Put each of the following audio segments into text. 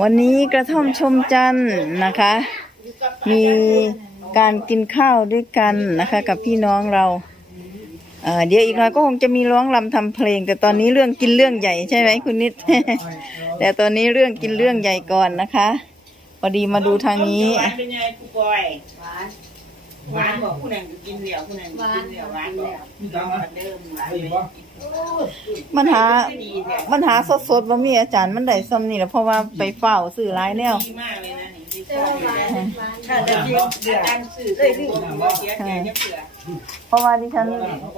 วันนี้กระท่อมชมจันทร์นะคะ มีการกินข้าวด้วยกันนะคะ กับพี่น้องเราเเดี๋ยวอีกหน่อยก็คงจะมีร้องรำทำเพลง แต่ตอนนี้เรื่องกินเรื่องใหญ่ใช่ไหมคุณนิด แต่ตอนนี้เรื่องกินเรื่องใหญ่ก่อนนะคะพอดีมาดูทางนี้หวานเป็นไงครูปอยหวานหวานบอกผู้นั้นก็กินเหลียวผู้นั้นก็กินเหลียวหวานบอกเดิมหวานเลย มันหา มันหาสดสดๆบ่มีอาจารย์มันได้ซ้ำนี่แหละเพราะว่าไปเฝ้าซื้อหลายแนวดีมากเลยนะนี่อบเลยถ้าจะกินอาจารย์สื่อเอ้ยดื้อบอกเสียใจจะเผื่อเพราะว่าดิฉัน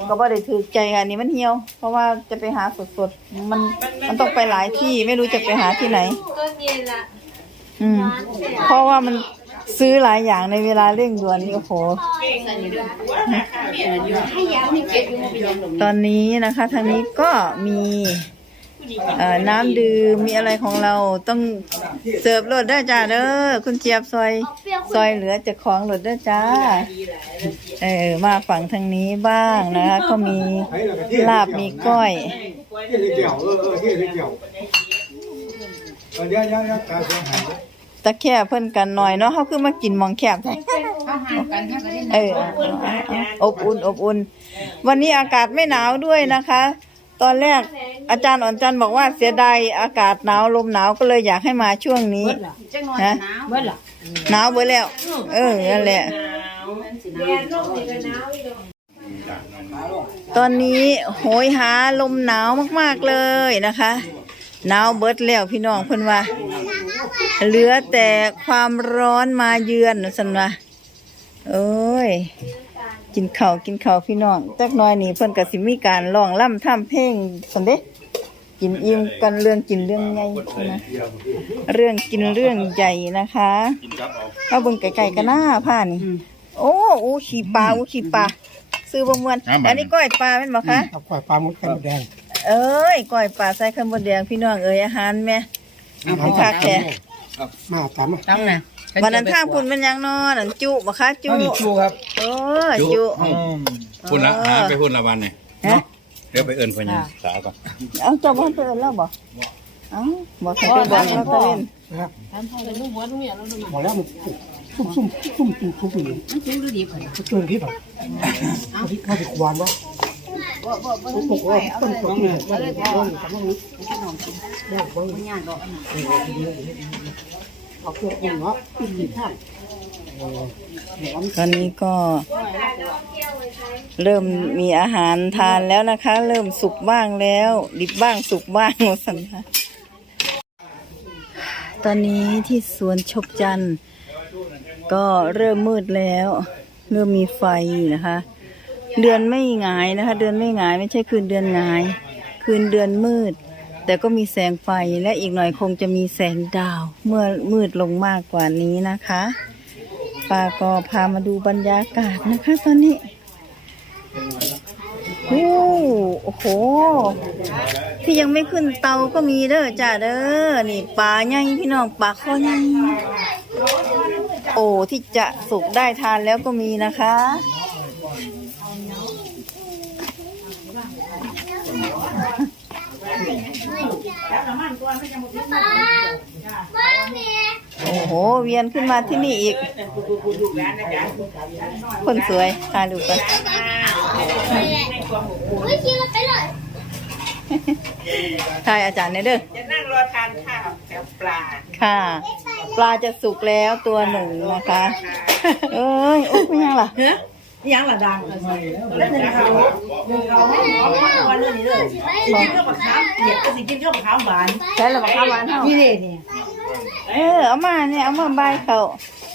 ก็บ่ได้ถือใจอันนี่มันเหี่ยว เพราะว่าจะไปหาสดๆมันมันต้องไปหลายที่ไม่รู้จะไปหาที่ไหน อืม เพราะว่ามัน ซื้อหลายอย่างในเวลาเร่งด่วนนี่โอ้โห ตอนนี้นะคะทางนี้ก็มีเอ่อน้ำดื่มมีอะไรของเราต้องเสิร์ฟรถได้จ้าเด้อคุณเจี๊ยบซอยซอยเหลือจากของรถได้จ้าเออมาฝั่งทางนี้บ้างนะคะก็มีลาบมีก้อยเที่ยวเกี่ยวเออเออเที่ยวเกี่ยวเออเดี๋ยวเดี๋ยวเดี๋ยวตาเสียหาย ตะแค่เพิ่นกันหน่อยเนาะเขาคือมากินหมองแคบแท้เขาห่างกันเขาก็ได้เอออบอุ่นอบอุ่น วันนี้อากาศไม่หนาวด้วยนะคะ ตอนแรกอาจารย์อ่อนจันทร์บอกว่าเสียดายอากาศหนาวลมหนาวก็เลยอยากให้มาช่วงนี้จังหน่อยฮะหนาวเมื่อล่ะหนาวเบิดแล้ว เออนั่นแหละตอนนี้โหยหาลมหนาวมากๆเลยนะคะ หนาวเบิดแล้วพี่น้องเพิ่นว่า เหลือแต่ความร้อนมาเยือนสันว่าเอ้ย กินข้าวกินข้าวพี่น้องจักหน้อยนี่เพิ่นก็สิมีการร้องล่ำทำเพลงสันเด้กินอิ่มกันเรื่องกินเรื่องใหญ่นะเรื่องกินเรื่องใหญ่นะคะเอาเบิ่งไก่ๆกันหน้าผ้านี่โอ้อูขี่ปลาอูขี่ปลาซื้อบ่มวนอันนี้ก้อยปลาแม่นบ่คะเอาปล่อยปลาหมดไข่มดแดง เอ้ยก้อยปลาใส่ข้าวบดแดงพี่น้องเอ้ยอาหารแม่ไม่คั กแท้มาตามมาตั้งนะวันนั้นทางพุ่นมันยังนอนอันจุบ่คะจุนี่ชูครับโอ้ยจุพุ่นละหาไปพุ่นละวันเนี่ยฮะ เดี๋ยวไปเอิญพญาสาก่อนเอาเจ้าบ่เตือนแล้วบ่เอ้าบ่ใส่ไปบอกเราตะเล่นนะครับทำให้เป็นลูกหัวลูกเมียแล้วดูมาหมดแล้วมันซุ่มซุ่มซุ่มซุ่มซุ่มซุ่มอยู่มันซื้อหรือดีผ่านเกินที่แบบที่เขาจะควานวะ บ่บ่บ่ผมบอกว่าต้นต้นเนี่ยว่าว่าว่าว่าว่าว่าไม่ยากหรอกเอาเครื่องอุ่นเนาะอุ่นดีท่านตอนนี้ก็ เริ่มมีอาหารทานแล้วนะคะ เริ่มสุกบ้างแล้ว ดิบบ้างสุกบ้างสันค่ะตอนนี้ที่สวนชบจันทร์ก็เริ่มมืดแล้ว เริ่มมีไฟนะคะ เดือนไม่หงายนะคะ เดือนไม่หงายไม่ใช่คืนเดือนหงาย คืนเดือนมืด แต่ก็มีแสงไฟและอีกหน่อยคงจะมีแสงดาว เมื่อมืดลงมากกว่านี้นะคะป้าก็พามาดูบรรยากาศนะคะ ตอนนี้โอ้โอ้โหที่ยังไม่ขึ้นเตาก็มีเด้อจ้าเด้อ นี่ปลาใหญ่พี่น้องปลาข้อใหญ่โอ้ที่จะสุกได้ทานแล้วก็มีนะคะ โอ้โห เวียนขึ้นมาที่นี่อีก คนสวยถ่ายรูกันไม่คิดว่าไปเลยถ่ายอาจารย์เนี่ยเด้อจะนั่งรอทานข้าวกับปลา ค่ะ ปลาจะสุกแล้วตัวหนึ่งนะคะ เอ้ยโอ้ยไม่ยังล่ะ นี่ยังละดังแล้วเนี่ยเขาเขาเขาเขาเรื่องนี้เลยกินข้าวมะขามเปียกก็สิกินข้าวมะขามหวานใช่หรือมะขามหวานเท่านี่เลยนี่ย เออเอามาเนี่ยเอามาบายเขา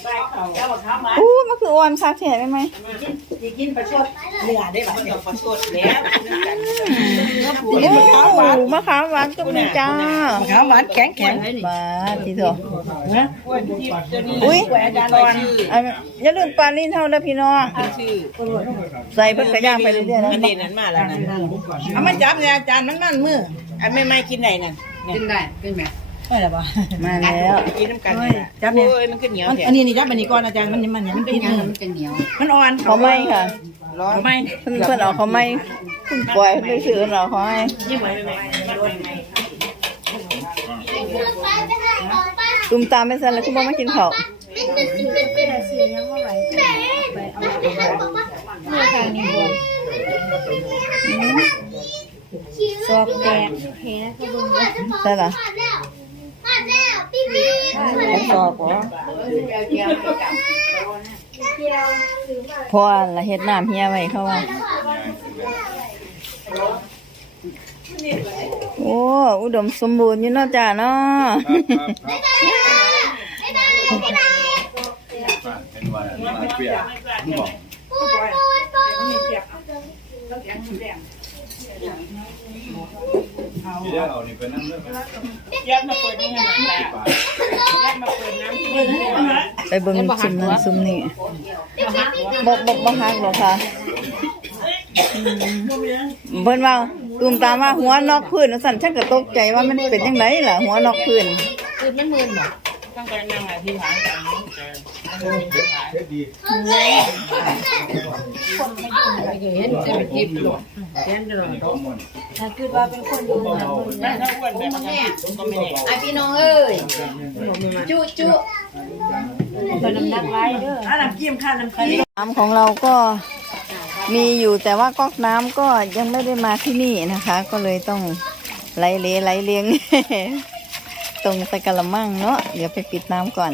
ใบเขาข้าวมะขามหวานอู้มันคืออ่อนคักแท้ได้ไหมสิกินประชดเนื้อได้แบบนี้ประชดแล้วโอ้มะขามหวานก็มีจ้าขามหวานแข็งแข็งบาทีเถอะนะวันที่จะนี่อุ้ยอาจารย์ก่อนอันอย่าลืมปลาลิ้นเท่านะพี่น้องชื่อใส่เพิ่นกระย่างไปเรื่อยๆนะอันนี้นั้นมาแล้วนะเอามาจับเนี่ยอาจารย์มันมันมืออันไม่ไม่กินได้นั่นกินได้กินไหม ไม่หรอปะมาแล้วกินน้ำกันจับเนี่ยมันขึ้นเหนียวอันนี้นี่จับอันนี้ก่อนอาจารย์มันมันมันเป็เป็นนยัยังงมันจะเหนียว มันอ่อนเขาไม่ค่ะร้อนไม่เพิ่นเพิ่นเอาเขาไม่เพิ่นปล่อยเพิ่นไปซื้อเพิ่นเอาเขาให้ยิ่งไหวไม่ไหวไปไปหาก่อนไปหาตุ่มตามไปซะแล้วคุณบ่มากินข้าวซอกแดงแพ้ก็บึงใช่ล่ะพี่พี่ไป สอบบ่พอละเฮ็ดน้ำเฮียไว้เขาว่า โอ้อุดมสมบูรณ์อยู่เนาะจ้าเนาะเป็นว่ามาเปียกบอก ที่ได้เอานี่ไปนั่งเรื่องไปเบิ่งซุมนั้นซุมนี้บ่บ่บ่ฮักหรอกค่ะอืมเพิ่นว่าตุ่มตามว่าหัวนอกพื้นว่าซั่นฉันก็ตกใจว่ามันเป็นจังไดล่ะ หัวนอกพื้นคือมันมึนบ่เฮ็ดดี เห็นจะไปจิบหลดแค่นั้นข้อมูลถ้าคือว่าเป็นคนดูหนังมึนนะแม่ไอพี่น้องเอ้ยจุจุก็น้ำหนักไรเด้ออน้ำจิ้มค่ะน้ำจิ้มน้ำของเราก็มีอยู่แต่ว่าก๊อกน้ำก็ยังไม่ได้มาที่นี่นะคะ ก็เลยต้องไหลเลไหลเลี้ยงตรงใส่กระมังเนาะเดี๋ยวไปปิดน้ำก่อน